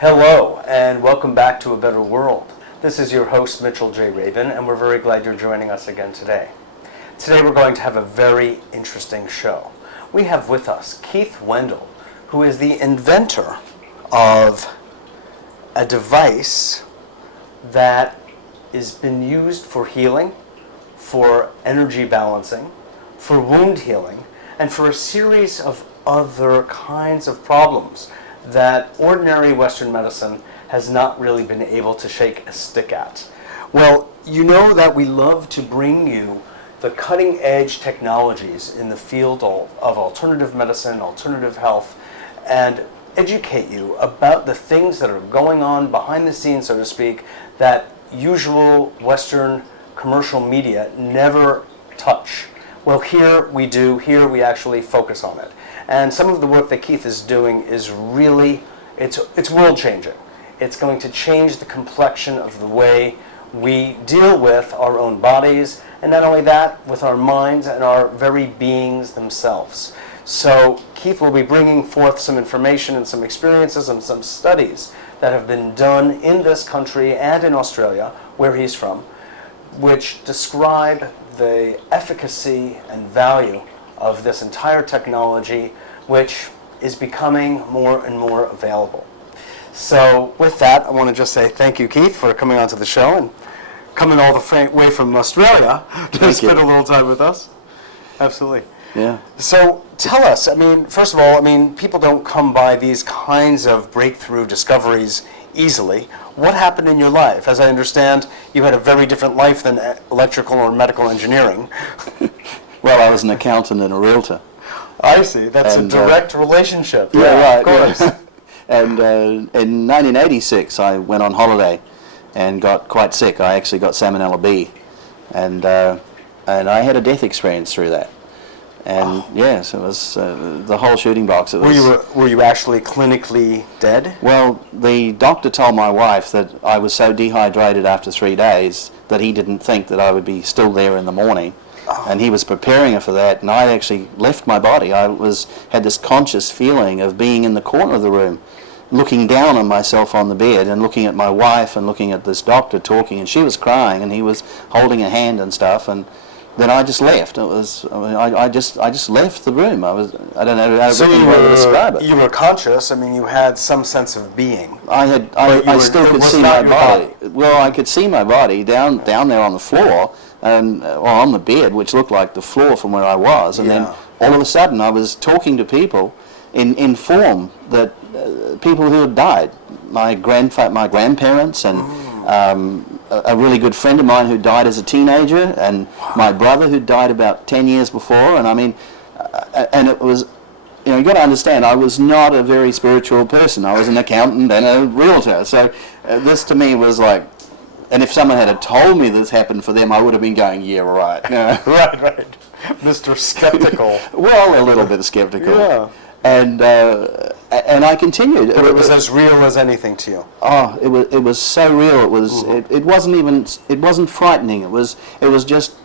Hello, and welcome back to A Better World. This is your host, Mitchell J. Rabin, and we're very glad you're joining us again today. Today we're going to have a very interesting show. We have with us Keith Wendell, who is the inventor of a device that has been used for healing, for energy balancing, for wound healing, and for a series of other kinds of problems that ordinary Western medicine has not really been able to shake a stick at. Well, you know that we love to bring you the cutting-edge technologies in the field of alternative medicine, alternative health, and educate you about the things that are going on behind the scenes, so to speak, that usual Western commercial media never touch. Well, here we do. Here we actually focus on it. And some of the work that Keith is doing is really, it's world-changing. It's going to change the complexion of the way we deal with our own bodies, and not only that, with our minds and our very beings themselves. So Keith will be bringing forth some information and some experiences and some studies that have been done in this country and in Australia, where he's from, which describe the efficacy and value of this entire technology, which is becoming more and more available. So with that, I want to just say thank you, Keith, for coming onto the show and coming all the way from Australia to spend a little time with us. Absolutely. Yeah. So tell us, first of all, people don't come by these kinds of breakthrough discoveries easily. What happened in your life? As I understand, you had a very different life than electrical or medical engineering. Well, I was an accountant and a realtor. I see. That's a direct relationship. Yeah, right. Of course. Yeah. And in 1986, I went on holiday and got quite sick. I actually got Salmonella B, and I had a death experience through that. And yes, it was the whole shooting box. It was, were you actually clinically dead? Well, the doctor told my wife that I was so dehydrated after 3 days that he didn't think that I would be still there in the morning. And he was preparing her for that, and I actually left my body. I had this conscious feeling of being in the corner of the room, looking down on myself on the bed and looking at my wife and looking at this doctor talking, and she was crying and he was holding a hand and stuff, and then I just left. I just left the room. I don't know how to describe it. You were conscious. You had some sense of being. I still could see my body. Well, I could see my body down there on the floor, or on the bed, which looked like the floor from where I was. And then all of a sudden, I was talking to people in form that people who had died, my grandparents, and a really good friend of mine who died as a teenager, and my brother who died about 10 years before. And and it was, you got to understand, I was not a very spiritual person. I was an accountant and a realtor. So this to me was like, and if someone had told me this happened for them, I would have been going, yeah, right. Right. Mr. Skeptical. Well, a little bit skeptical. Yeah. And I continued. But it was as real as anything to you. Oh, it was so real. It was. It wasn't frightening. It was just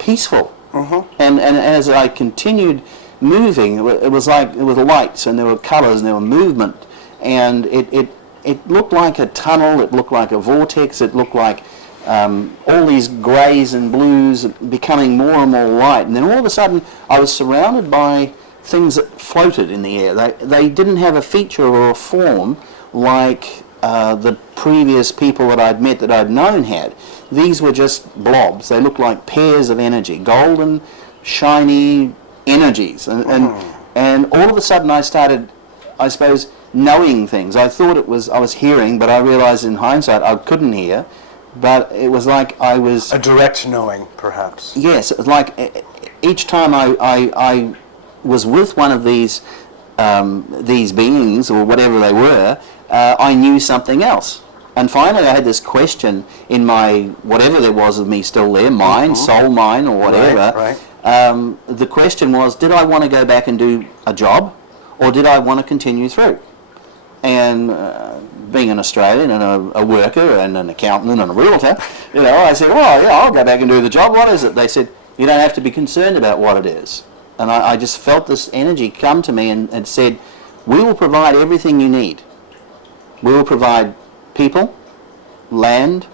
peaceful. And as I continued moving, it was like there were lights and there were colours and there were movement, and it looked like a tunnel. It looked like a vortex. It looked like all these greys and blues becoming more and more light. And then all of a sudden, I was surrounded by things that floated in the air. They didn't have a feature or a form like the previous people that I'd met, that I'd known had. These were just blobs. They looked like pairs of energy, golden, shiny energies. And all of a sudden I started, I suppose, knowing things. I thought I was hearing, but I realized in hindsight I couldn't hear. But it was like I was... A direct knowing, perhaps. Yes, it was like each time I was with one of these beings, or whatever they were, I knew something else. And finally I had this question in my, whatever there was of me still there, mind, soul, mind, or whatever. Right. The question was, did I want to go back and do a job, or did I want to continue through? And being an Australian and a worker and an accountant and a realtor, I said, well, yeah, I'll go back and do the job. What is it? They said, you don't have to be concerned about what it is. And I just felt this energy come to me and said, we will provide everything you need. We will provide people, land,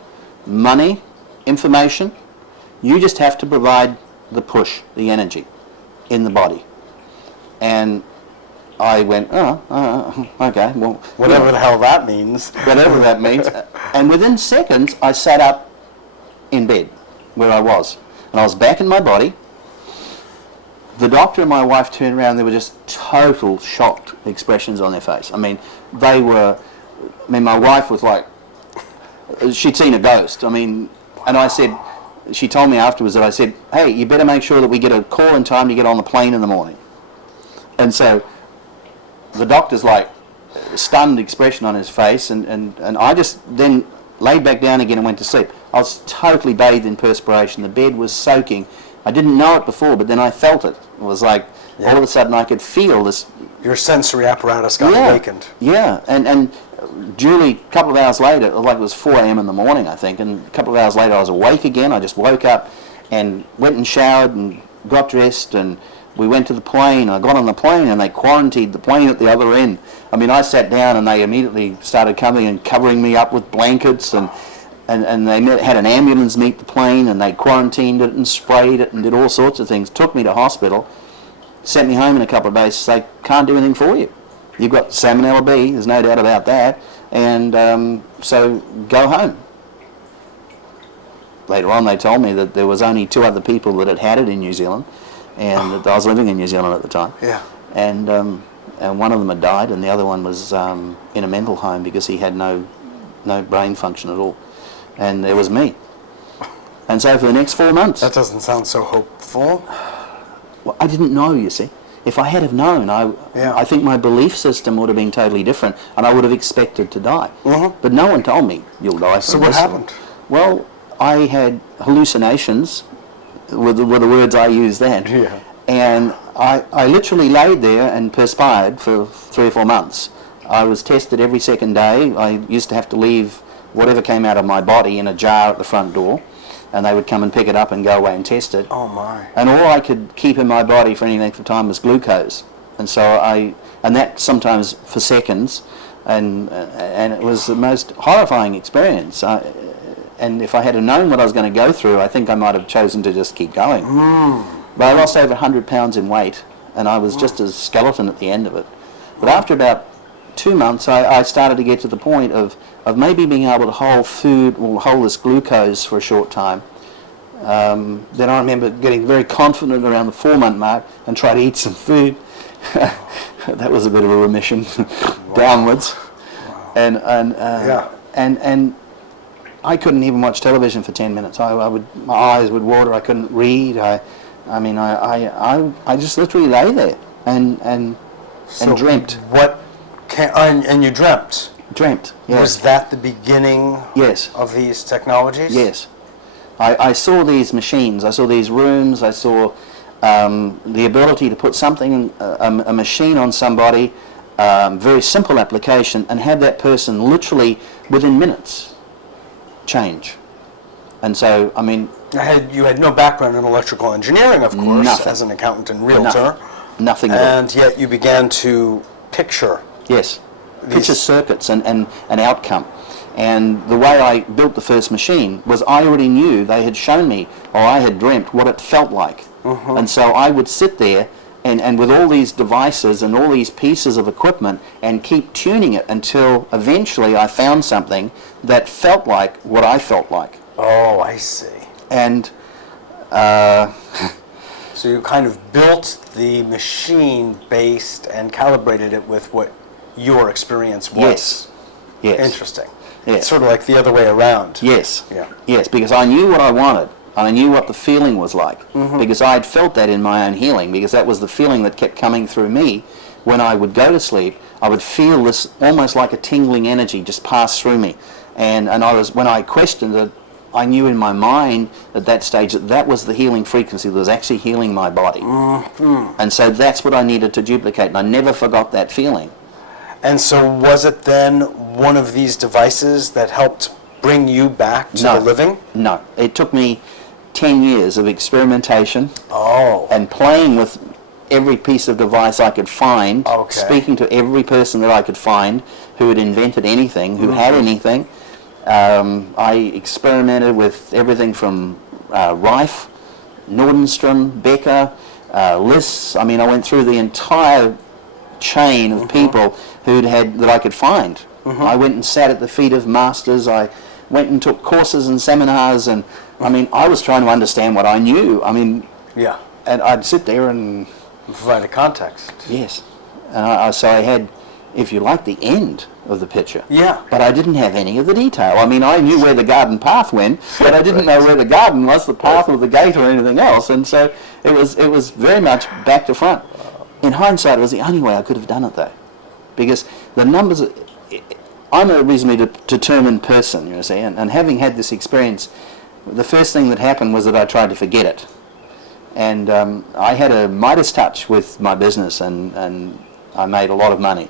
money, information. You just have to provide the push, the energy in the body. And I went, okay, well... Whatever the hell that means. Whatever that means. And within seconds, I sat up in bed where I was. And I was back in my body. The doctor and my wife turned around, there were just total shocked expressions on their face. I mean, my wife was like, she'd seen a ghost. I mean, and I said, she told me afterwards that I said, hey, you better make sure that we get a call in time to get on the plane in the morning. And so the doctor's like, stunned expression on his face, and I just then laid back down again and went to sleep. I was totally bathed in perspiration. The bed was soaking. I didn't know it before, but then I felt it. It was like, all of a sudden I could feel this. Your sensory apparatus got awakened. Yeah, and Julie, a couple of hours later, like it was 4 a.m. in the morning, I think, and a couple of hours later I was awake again. I just woke up and went and showered and got dressed, and we went to the plane. I got on the plane and they quarantined the plane at the other end. I mean, I sat down and they immediately started coming and covering me up with blankets, and they had an ambulance meet the plane, and they quarantined it and sprayed it and did all sorts of things. Took me to hospital, sent me home in a couple of days. They can't do anything for you. You've got Salmonella B, there's no doubt about that, and so go home. Later on they told me that there was only 2 other people that had it in New Zealand, and that I was living in New Zealand at the time. Yeah. And one of them had died, and the other one was in a mental home because he had no brain function at all. And there was me. And so for the next 4 months... That doesn't sound so hopeful. Well, I didn't know, you see. If I had have known, I think my belief system would have been totally different, and I would have expected to die. But no one told me, you'll die from this. So what happened? Well, I had hallucinations, were the words I used then. Yeah. And I literally laid there and perspired for 3 or 4 months. I was tested every second day. I used to have to leave whatever came out of my body in a jar at the front door, and they would come and pick it up and go away and test it. Oh my. And all I could keep in my body for any length of time was glucose. And so and that sometimes for seconds, and it was the most horrifying experience. And if I had known what I was going to go through, I think I might have chosen to just keep going. But I lost over 100 pounds in weight, and I was just a skeleton at the end of it. But after about 2 months, I started to get to the point of maybe being able to hold food or hold this glucose for a short time. Then I remember getting very confident around the 4-month mark and try to eat some food. That was a bit of a remission downwards. And I couldn't even watch television for 10 minutes. My eyes would water. I couldn't read. I just literally lay there and dreamt. And you dreamt? Dreamt, yes. Was that the beginning yes. of these technologies? Yes. I saw these machines, I saw these rooms, I saw the ability to put something, a machine on somebody, very simple application, and have that person literally within minutes change. And so, I mean... You had no background in electrical engineering, of course, nothing. As an accountant and realtor. Nothing at all. And yet you began to picture. Yes. Picture circuits and an outcome. And the way I built the first machine was I already knew, they had shown me, or I had dreamt what it felt like. And so I would sit there and with all these devices and all these pieces of equipment and keep tuning it until eventually I found something that felt like what I felt like. Oh, I see. And so you kind of built the machine based and calibrated it with what your experience was. Yes. Yes. Interesting. Yes. It's sort of like the other way around. Yes. Yeah. Yes, because I knew what I wanted. And I knew what the feeling was like. Because I had felt that in my own healing, because that was the feeling that kept coming through me. When I would go to sleep, I would feel this almost like a tingling energy just pass through me. And when I questioned it, I knew in my mind at that stage that was the healing frequency that was actually healing my body. And so that's what I needed to duplicate, and I never forgot that feeling. And so was it then one of these devices that helped bring you back to the living? No. It took me 10 years of experimentation and playing with every piece of device I could find, speaking to every person that I could find who had invented anything, who had anything. I experimented with everything from Rife, Nordenstrom, Becker, Liss. I mean, I went through the entire chain of people that I could find. I went and sat at the feet of masters. I went and took courses and seminars, and I mean, I was trying to understand what I knew. I mean, and I'd sit there and provide a context. Yes, and so I had, if you like, the end of the picture. Yeah. But I didn't have any of the detail. I mean, I knew where the garden path went, but I didn't know where the garden was, the path or the gate or anything else. And so it was very much back to front. In hindsight, it was the only way I could have done it, though, because the numbers. I'm a reasonably determined person, you know, see, and having had this experience, the first thing that happened was that I tried to forget it. And I had a Midas touch with my business, and I made a lot of money.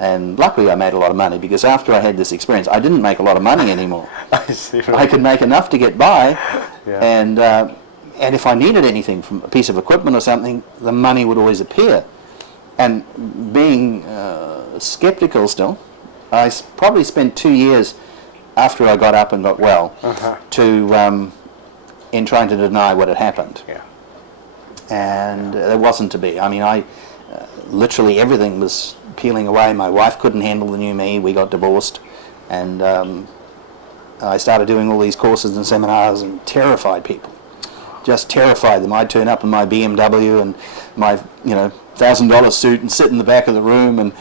And luckily I made a lot of money, because after I had this experience, I didn't make a lot of money anymore. I see. Right. I could make enough to get by, and if I needed anything from a piece of equipment or something, the money would always appear. And being skeptical still, I probably spent 2 years after I got up and got well in trying to deny what had happened. Yeah. And it wasn't to be. I mean, literally everything was peeling away. My wife couldn't handle the new me. We got divorced, and I started doing all these courses and seminars and terrified people. Just terrified them. I'd turn up in my BMW and my $1,000 suit and sit in the back of the room and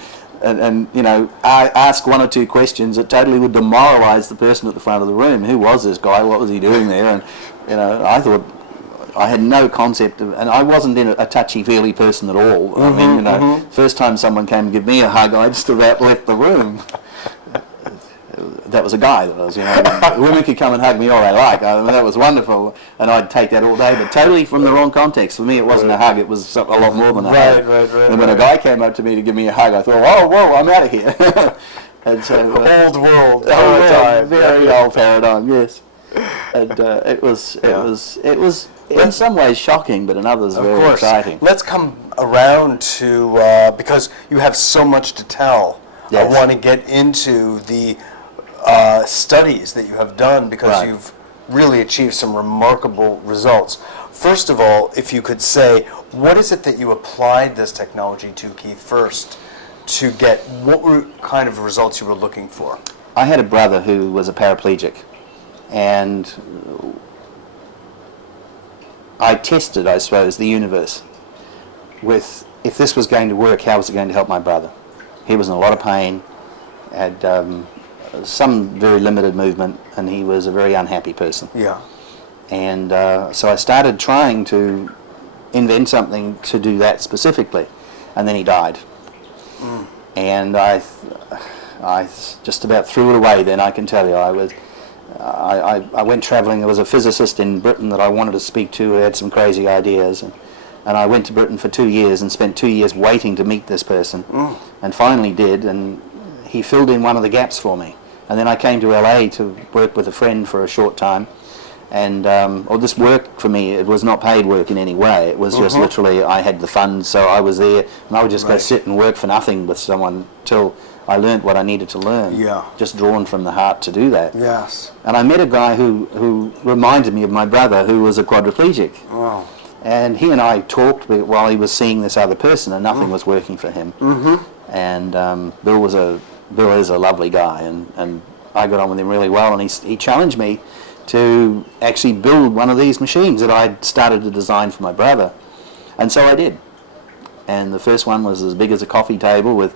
I ask one or two questions that totally would demoralise the person at the front of the room. Who was this guy? What was he doing there? And I thought, I had no concept of, and I wasn't a touchy-feely person at all. I mean, first time someone came and give me a hug, I just about left the room. That was a guy that was, women could come and hug me all they like. I mean, that was wonderful, and I'd take that all day, but totally from the wrong context. For me, it wasn't a hug, it was a lot more than a hug. Right. And when a guy came up to me to give me a hug, I thought, whoa, I'm out of here. And so, old world paradigm. Very old paradigm, yes. And it was in some ways shocking, but in others very exciting. Let's come around to, because you have so much to tell, I want to get into the studies that you have done, because you've really achieved some remarkable results. First of all, if you could say, what is it that you applied this technology to, Keith, first, to get what kind of results you were looking for? I had a brother who was a paraplegic, and I tested, I suppose, the universe with, if this was going to work, how was it going to help my brother? He was in a lot of pain, had some very limited movement, and he was a very unhappy person. Yeah. And so I started trying to invent something to do that specifically, and then he died. And I just about threw it away then, I can tell you. I went travelling. There was a physicist in Britain that I wanted to speak to who had some crazy ideas, and I went to Britain for 2 years and spent 2 years waiting to meet this person, and finally did, and he filled in one of the gaps for me. And then I came to LA to work with a friend for a short time, and this work for me, it was not paid work in any way. It was just literally, I had the funds, so I was there, and I would just go sit and work for nothing with someone till I learnt what I needed to learn. Yeah. Just drawn from the heart to do that. Yes. And I met a guy who reminded me of my brother, who was a quadriplegic. Wow. And he and I talked while he was seeing this other person, and nothing was working for him. And Bill is a lovely guy, and I got on with him really well, and he challenged me to actually build one of these machines that I'd started to design for my brother. And so I did. And the first one was as big as a coffee table with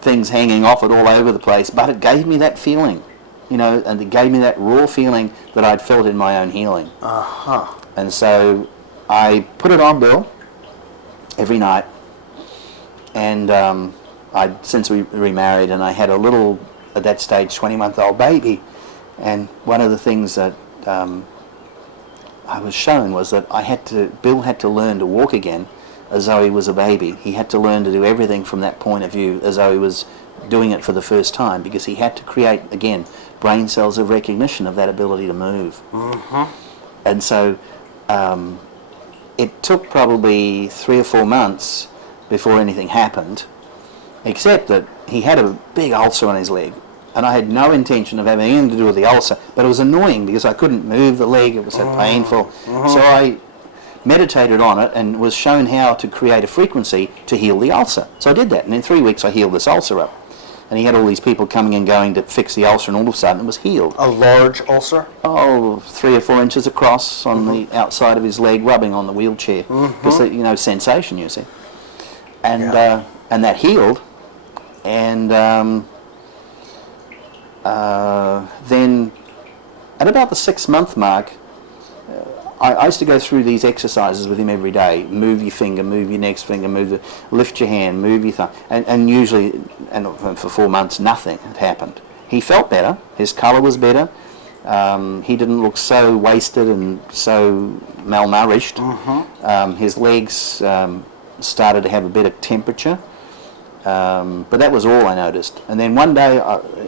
things hanging off it all over the place, but it gave me that feeling, and it gave me that raw feeling that I'd felt in my own healing. And so I put it on Bill every night, and I'd since we remarried, and I had a little, at that stage, 20-month-old baby, and one of the things that I was shown was that Bill had to learn to walk again as though he was a baby. He had to learn to do everything from that point of view as though he was doing it for the first time, because he had to create, again, brain cells of recognition of that ability to move. And so it took probably 3 or 4 months before anything happened, except that he had a big ulcer on his leg, and I had no intention of having anything to do with the ulcer, but it was annoying because I couldn't move the leg, it was so painful. So I meditated on it and was shown how to create a frequency to heal the ulcer. So I did that, and in 3 weeks I healed this ulcer up. And he had all these people coming and going to fix the ulcer, and all of a sudden it was healed. A large ulcer? Oh, 3 or 4 inches across on the outside of his leg, rubbing on the wheelchair. Because, sensation, you see. And and that healed. And then at about the 6-month mark, I used to go through these exercises with him every day. Move your finger, move your next finger, lift your hand, move your thumb. And usually, and for 4 months, nothing had happened. He felt better. His colour was better. He didn't look so wasted and so malnourished. His legs started to have a better temperature. But that was all I noticed. And then one day,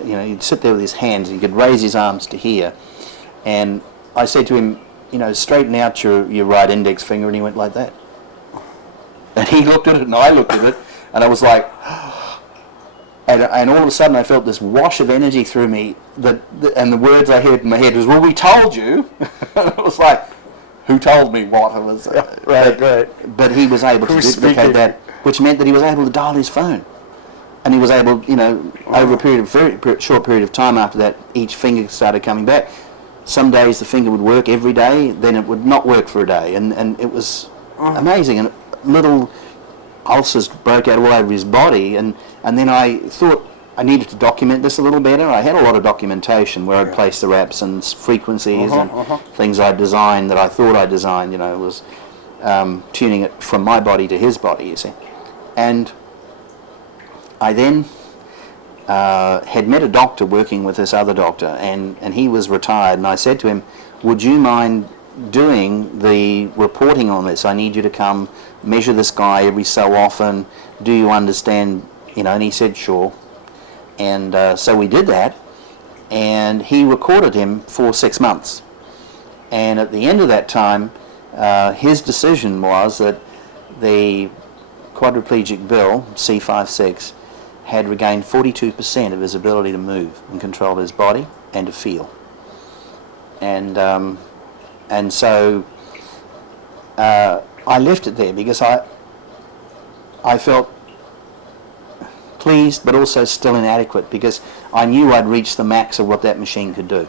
he'd sit there with his hands. He could raise his arms to here. And I said to him, straighten out your right index finger, and he went like that. And he looked at it, and I looked at it, and I was like, and all of a sudden I felt this wash of energy through me, and the words I heard in my head was, well, we told you. And it was like, who told me what? It was, right. But he was able to duplicate that, which meant that he was able to dial his phone. And he was able, over a very short period of time after that, each finger started coming back. Some days the finger would work every day, then it would not work for a day, and it was amazing. And little ulcers broke out all over his body, and then I thought I needed to document this a little better. I had a lot of documentation where I'd place the wraps and frequencies and things I'd designed that I thought I designed, was tuning it from my body to his body, you see. And I then had met a doctor working with this other doctor, and he was retired, and I said to him, would you mind doing the reporting on this? I need you to come measure this guy every so often. Do you understand? And he said sure. And so we did that, and he recorded him for 6 months. And at the end of that time, his decision was that the quadriplegic Bill, C56, had regained 42% of his ability to move and control his body and to feel. And so I left it there because I felt pleased but also still inadequate, because I knew I'd reached the max of what that machine could do.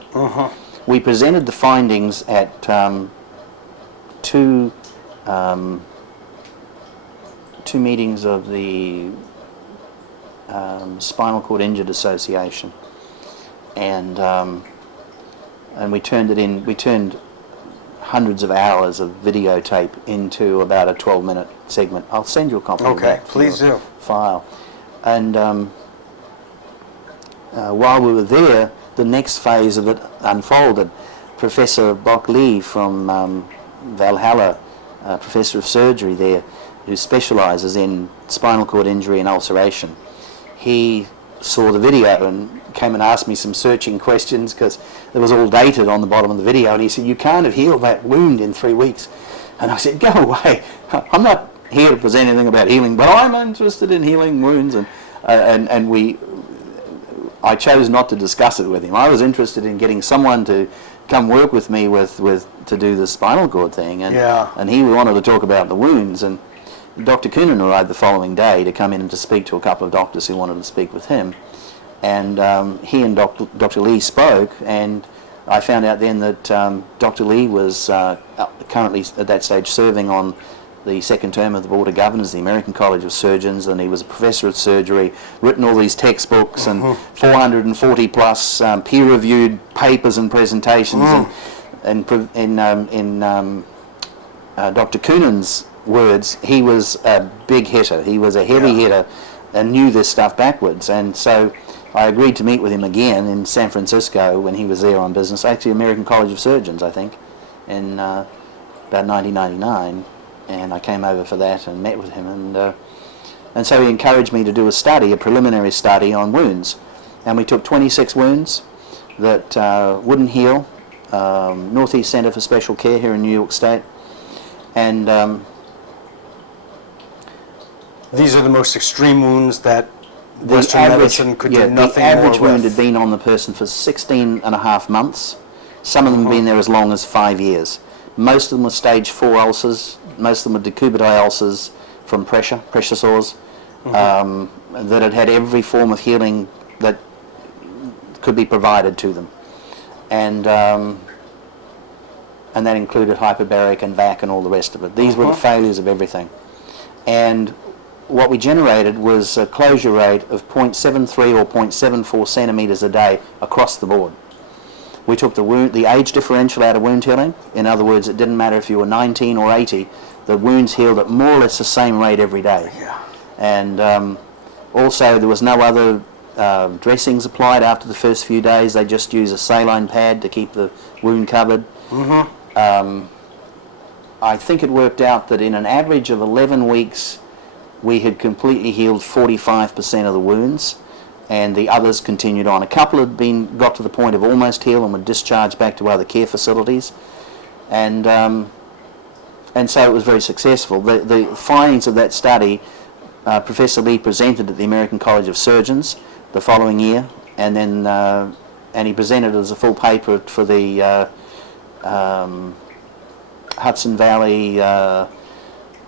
We presented the findings at two meetings of the Spinal Cord Injured Association, and we turned it in. We turned hundreds of hours of videotape into about a 12-minute segment. I'll send you a copy of that. Please do. File. And while we were there, the next phase of it unfolded. Professor Bok Lee from Valhalla, professor of surgery there, who specialises in spinal cord injury and ulceration, he saw the video and came and asked me some searching questions, because it was all dated on the bottom of the video, and he said, you can't have healed that wound in 3 weeks. And I said, go away, I'm not here to present anything about healing, but I'm interested in healing wounds. I chose not to discuss it with him. I was interested in getting someone to come work with me to do the spinal cord thing, and he wanted to talk about the wounds. And Dr. Coonan arrived the following day to come in and to speak to a couple of doctors who wanted to speak with him. And he and Dr. Lee spoke, and I found out then that Dr. Lee was currently at that stage serving on the second term of the Board of Governors of the American College of Surgeons, and he was a professor of surgery, written all these textbooks and 440 plus peer-reviewed papers and presentations. And in Dr. Coonan's words, he was a big hitter. He was a heavy hitter and knew this stuff backwards. And so I agreed to meet with him again in San Francisco when he was there on business, actually American College of Surgeons, I think, in about 1999. And I came over for that and met with him, and so he encouraged me to do a preliminary study on wounds. And we took 26 wounds that wouldn't heal, Northeast Center for Special Care here in New York State, And these are the most extreme wounds that Western medicine could do nothing more with. The average wound had been on the person for 16 and a half months. Some of them had been there as long as 5 years. Most of them were stage 4 ulcers. Most of them were decubital ulcers from pressure sores, that had had every form of healing that could be provided to them. And that included hyperbaric and VAC and all the rest of it. These were the failures of everything. And what we generated was a closure rate of 0.73 or 0.74 centimetres a day across the board. We took the age differential out of wound healing. In other words, it didn't matter if you were 19 or 80, the wounds healed at more or less the same rate every day. Yeah. And also there was no other dressings applied after the first few days. They just use a saline pad to keep the wound covered. I think it worked out that in an average of 11 weeks, we had completely healed 45% of the wounds, and the others continued on. A couple had got to the point of almost heal and were discharged back to other care facilities, and so it was very successful. The findings of that study, Professor Lee presented at the American College of Surgeons the following year, and then and he presented it as a full paper for the Hudson Valley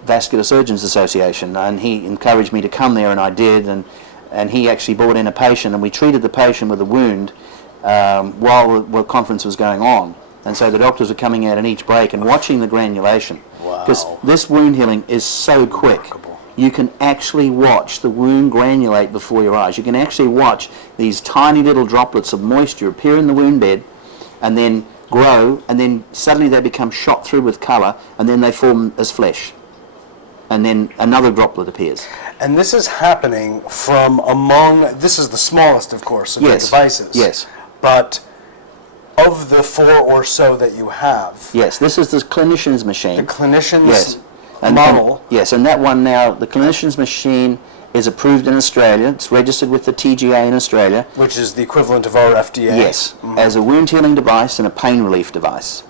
Vascular Surgeons Association, and he encouraged me to come there, and I did, and he actually brought in a patient, and we treated the patient with a wound while the conference was going on. And so the doctors were coming out in each break and watching the granulation. Because this wound healing is so quick. Remarkable. You can actually watch the wound granulate before your eyes. You can actually watch these tiny little droplets of moisture appear in the wound bed and then grow, and then suddenly they become shot through with colour, and then they form as flesh. And then another droplet appears. And this is happening from among, this is the smallest, of course, of the devices. Yes. But of the 4 or so that you have. Yes, this is the clinician's machine. The clinician's and model. Yes, and that one now, the clinician's machine is approved in Australia. It's registered with the TGA in Australia. Which is the equivalent of our FDA. Yes, as a wound healing device and a pain relief device.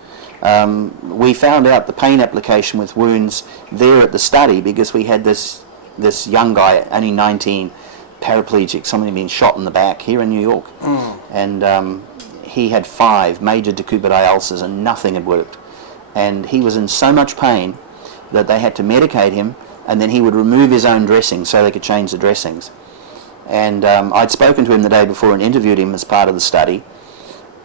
We found out the pain application with wounds there at the study because we had this young guy, only 19, paraplegic, somebody being shot in the back here in New York. And he had 5 major decubital ulcers and nothing had worked. And he was in so much pain that they had to medicate him, and then he would remove his own dressing so they could change the dressings. And I'd spoken to him the day before and interviewed him as part of the study.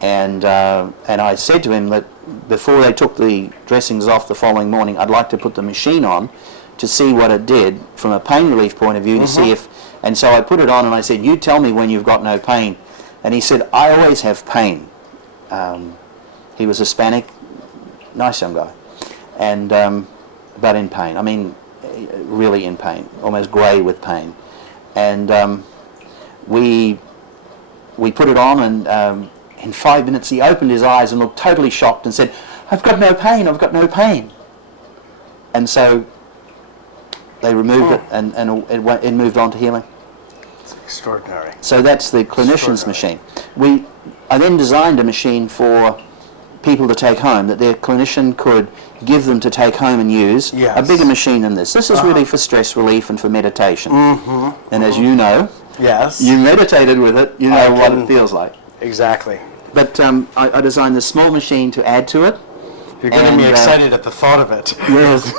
And I said to him that before they took the dressings off the following morning, I'd like to put the machine on to see what it did from a pain relief point of view to see if... And so I put it on and I said, you tell me when you've got no pain. And he said, I always have pain. He was Hispanic, nice young guy, and but in pain. I mean, really in pain, almost grey with pain. And we put it on, and in 5 minutes he opened his eyes and looked totally shocked and said, I've got no pain, I've got no pain. And so they removed it, and it moved on to healing. It's extraordinary. So that's the clinician's machine. I then designed a machine for people to take home, that their clinician could give them to take home and use. Yes. A bigger machine than this. This is really for stress relief and for meditation. And as you know, you meditated with it, you know what it feels like. Exactly. But I designed this small machine to add to it. You're getting me excited at the thought of it. Yes.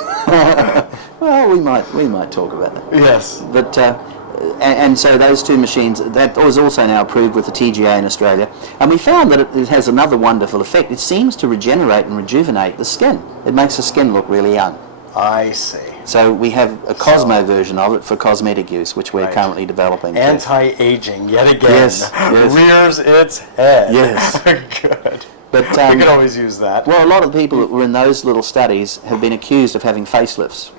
Well, we might talk about that. Yes. But and so those 2 machines, that was also now approved with the TGA in Australia, and we found that it has another wonderful effect. It seems to regenerate and rejuvenate the skin. It makes the skin look really young. I see. So we have a Cosmo version of it for cosmetic use, which we're currently developing. Anti-aging, yet again, yes. rears its head. Yes. Good. But we can always use that. Well, a lot of the people that were in those little studies have been accused of having facelifts,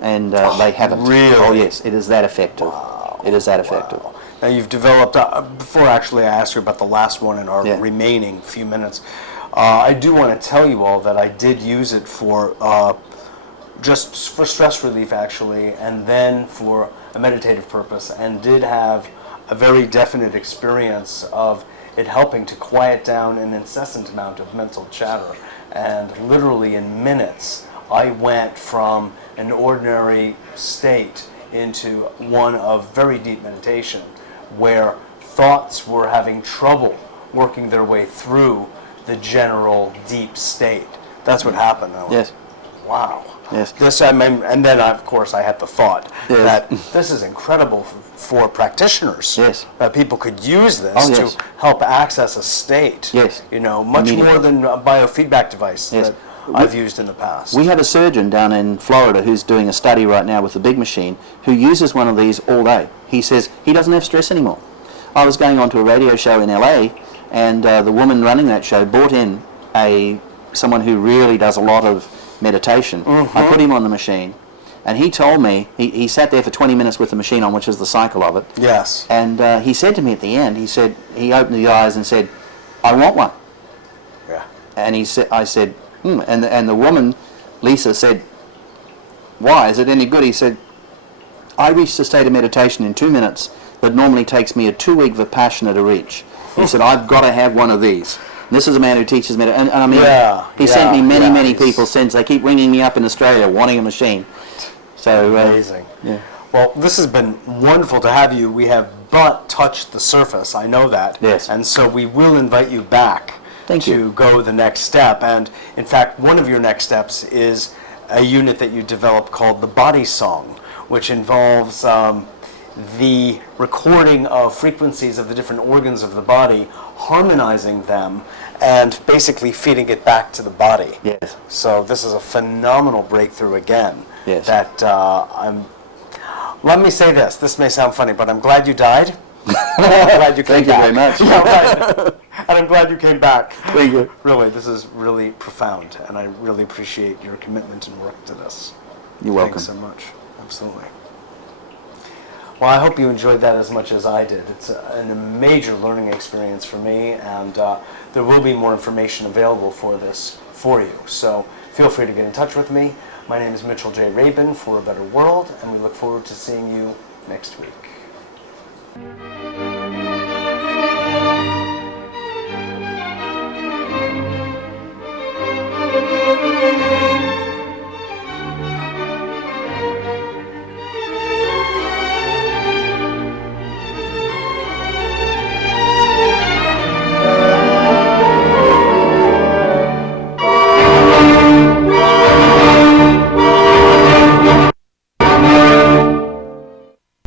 and they haven't. Really? Oh yes, it is that effective. Wow. It is that effective. Wow. Now you've developed, before actually I asked you about the last one in our remaining few minutes, I do want to tell you all that I did use it for, just for stress relief actually, and then for a meditative purpose, and did have a very definite experience of it helping to quiet down an incessant amount of mental chatter. And literally in minutes, I went from an ordinary state into one of very deep meditation, where thoughts were having trouble working their way through the general deep state. That's what happened. Yes. Wow. Yes. And then, of course, I had the thought Yes. that this is incredible for practitioners. Yes. That people could use this Oh, yes. to help access a state. Yes. Much more than a biofeedback device Yes. that I've used in the past. We have a surgeon down in Florida who's doing a study right now with a big machine who uses one of these all day. He says he doesn't have stress anymore. I was going on to a radio show in LA, and the woman running that show brought in someone who really does a lot of meditation. I put him on the machine, and he told me, he sat there for 20 minutes with the machine on, which is the cycle of it. Yes. And he said to me at the end, he opened his eyes and said, "I want one." Yeah. And I said, and the woman, Lisa, said, "Why? Is it any good?" He said, "I reached a state of meditation in 2 minutes that normally takes me a 2-week Vipassana to reach." He said, "I've got to have one of these." And this is a man who teaches meditation. And I mean, he sent me many people since. They keep ringing me up in Australia wanting a machine. So amazing. Yeah. Well, this has been wonderful to have you. We have but touched the surface. I know that. Yes. And so we will invite you back Thank to you. go the next step. And in fact, one of your next steps is a unit that you developed called the Body Song, which involves the recording of frequencies of the different organs of the body, harmonizing them, and basically feeding it back to the body. Yes. So this is a phenomenal breakthrough again. Yes. That let me say this. This may sound funny, but I'm glad you died. I'm glad you came Thank you back. very much. Yeah, right. And I'm glad you came back. Thank you. Really, this is really profound, and I really appreciate your commitment and work to this. You're welcome. Thanks so much. Absolutely. Well, I hope you enjoyed that as much as I did. It's a major learning experience for me, and there will be more information available for this for you. So feel free to get in touch with me. My name is Mitchell J. Rabin for A Better World, and we look forward to seeing you next week.